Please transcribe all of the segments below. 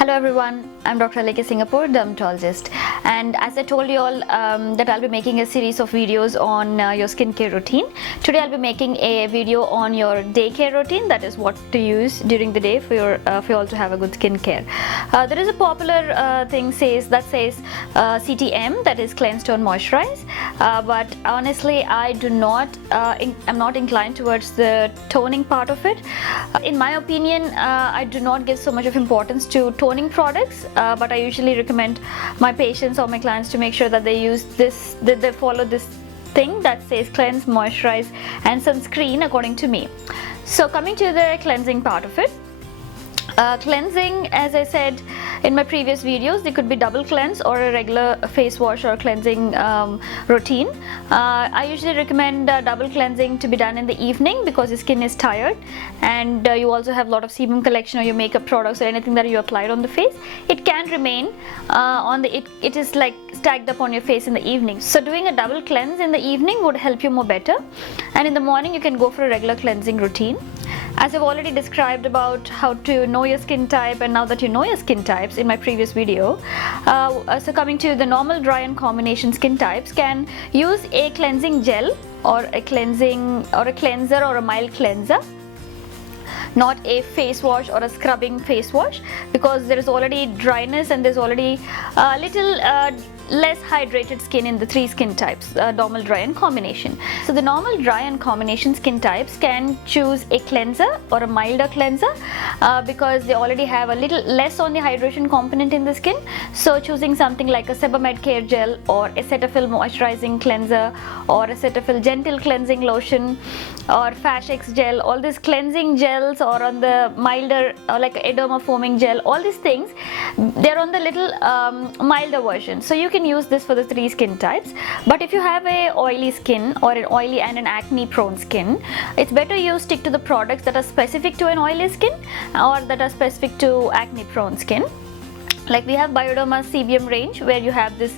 Hello everyone, I'm Dr. Alika Singapore, dermatologist, and as I told you all that I'll be making a series of videos on your skincare routine. Today I'll be making a video on your daycare routine, that is what to use during the day for you all to have a good skincare. There is a popular thing that says CTM, that is cleanse, tone, moisturize, but honestly I'm not inclined towards the toning part of it. In my opinion, I do not give so much of importance to toning products, but I usually recommend my patients or my clients to make sure that they use this, that they follow this thing that says cleanse, moisturize and sunscreen according to me. So coming to the cleansing part of it, cleansing, as I said in my previous videos, there could be double cleanse or a regular face wash or cleansing routine. I usually recommend double cleansing to be done in the evening because your skin is tired and you also have a lot of sebum collection or your makeup products or anything that you applied on the face. It can remain it is like stacked up on your face in the evening. So doing a double cleanse in the evening would help you more better, and in the morning you can go for a regular cleansing routine. As I've already described about how to know your skin type, and now that you know your skin types in my previous video, so coming to the normal, dry and combination skin types can use a cleansing gel or a cleanser or a mild cleanser, not a face wash or a scrubbing face wash, because there is already dryness and there's already a little less hydrated skin in the three skin types, normal, dry and combination. So the normal, dry and combination skin types can choose a cleanser or a milder cleanser because they already have a little less on the hydration component in the skin. So choosing something like a Sebamed Care Gel or a Cetaphil moisturizing cleanser or a Cetaphil gentle cleansing lotion or Fash-X gel, all these cleansing gels, or on the milder like Ederma foaming gel, all these things, they're on the little milder version. So you can use this for the three skin types. But if you have a oily skin or an oily and an acne prone skin, it's better you stick to the products that are specific to an oily skin or that are specific to acne prone skin. Like we have Bioderma's CBM range where you have this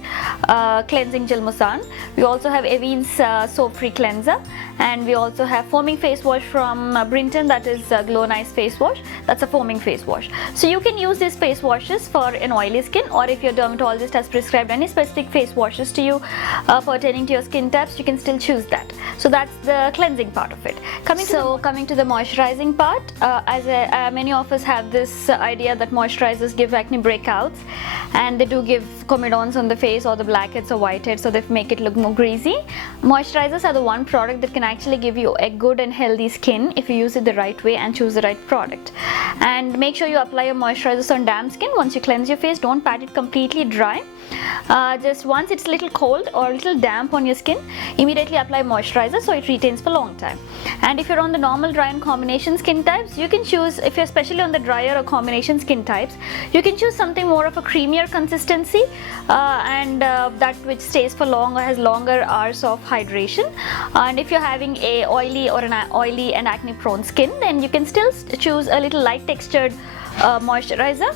cleansing gel Musan. We also have Aveen's soap-free cleanser, and we also have foaming face wash from Brinton, that is Glow Nice face wash. That's a foaming face wash. So you can use these face washes for an oily skin, or if your dermatologist has prescribed any specific face washes to you pertaining to your skin types, you can still choose that. So that's the cleansing part of it. Coming to the moisturizing part, many of us have this idea that moisturizers give acne breakouts, and they do give comedons on the face or the blackheads or whiteheads, so they make it look more greasy. Moisturizers are the one product that can actually give you a good and healthy skin if you use it the right way and choose the right product. And make sure you apply your moisturizers on damp skin. Once you cleanse your face, don't pat it completely dry. Just once it's a little cold or a little damp on your skin, immediately apply moisturizer so it retains for a long time. And if you're on the normal, dry and combination skin types, you can choose, if you're especially on the drier or combination skin types, you can choose something more of a creamier consistency that which stays for long or has longer hours of hydration. And if you're having a oily or an oily and acne prone skin, then you can still choose a little light textured moisturizer,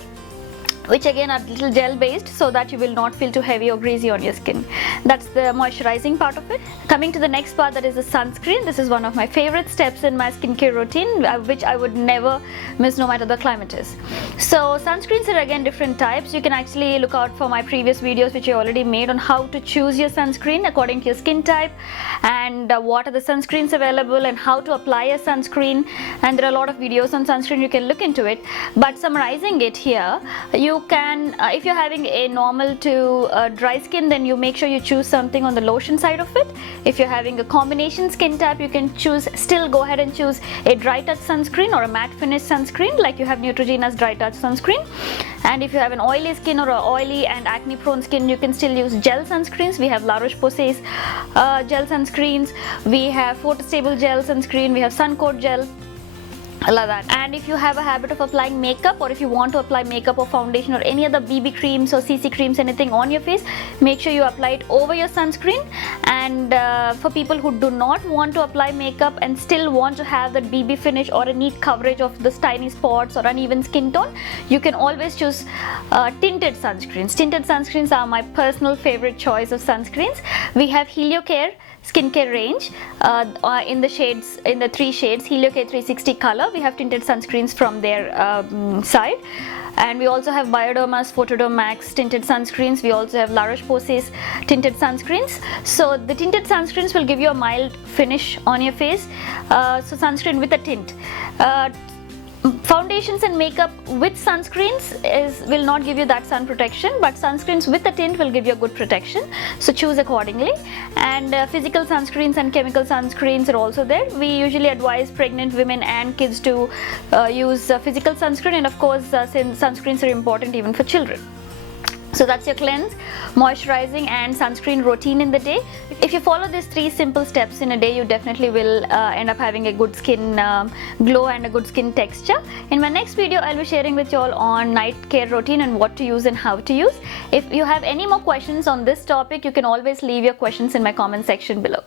which again are little gel based, so that you will not feel too heavy or greasy on your skin. That's the moisturizing part of it. Coming to the next part, that is the sunscreen. This is one of my favorite steps in my skincare routine, which I would never miss no matter the climate is. So sunscreens are again different types. You can actually look out for my previous videos which I already made on how to choose your sunscreen according to your skin type, and what are the sunscreens available and how to apply a sunscreen. And there are a lot of videos on sunscreen, you can look into it. But summarizing it here, you can, if you're having a normal to dry skin, then you make sure you choose something on the lotion side of it. If you're having a combination skin type, you can still go ahead and choose a dry touch sunscreen or a matte finish sunscreen, like you have Neutrogena's dry touch sunscreen. And if you have an oily skin or an oily and acne prone skin, you can still use gel sunscreens. We have La Roche-Posay's gel sunscreens, we have Photostable gel sunscreen, we have Suncoat gel. I love that. And if you have a habit of applying makeup, or if you want to apply makeup or foundation or any other BB creams or CC creams, anything on your face, make sure you apply it over your sunscreen. And for people who do not want to apply makeup and still want to have that BB finish or a neat coverage of the tiny spots or uneven skin tone, you can always choose tinted sunscreens. Tinted sunscreens are my personal favorite choice of sunscreens. We have Heliocare skincare range in the three shades Heliocare 360 color. We have tinted sunscreens from their side. and we also have Bioderma's Photoderm Max tinted sunscreens. We also have La Roche-Posay's tinted sunscreens. So the tinted sunscreens will give you a mild finish on your face. So sunscreen with a tint. Foundations and makeup with sunscreens will not give you that sun protection, but sunscreens with a tint will give you a good protection, so choose accordingly. And physical sunscreens and chemical sunscreens are also there. We usually advise pregnant women and kids to use physical sunscreen, and of course since sunscreens are important even for children. So that's your cleanse, moisturizing and sunscreen routine in the day. If you follow these 3 simple steps in a day, you definitely will end up having a good skin glow and a good skin texture. In my next video, I'll be sharing with you all on night care routine and what to use and how to use. If you have any more questions on this topic, you can always leave your questions in my comment section below.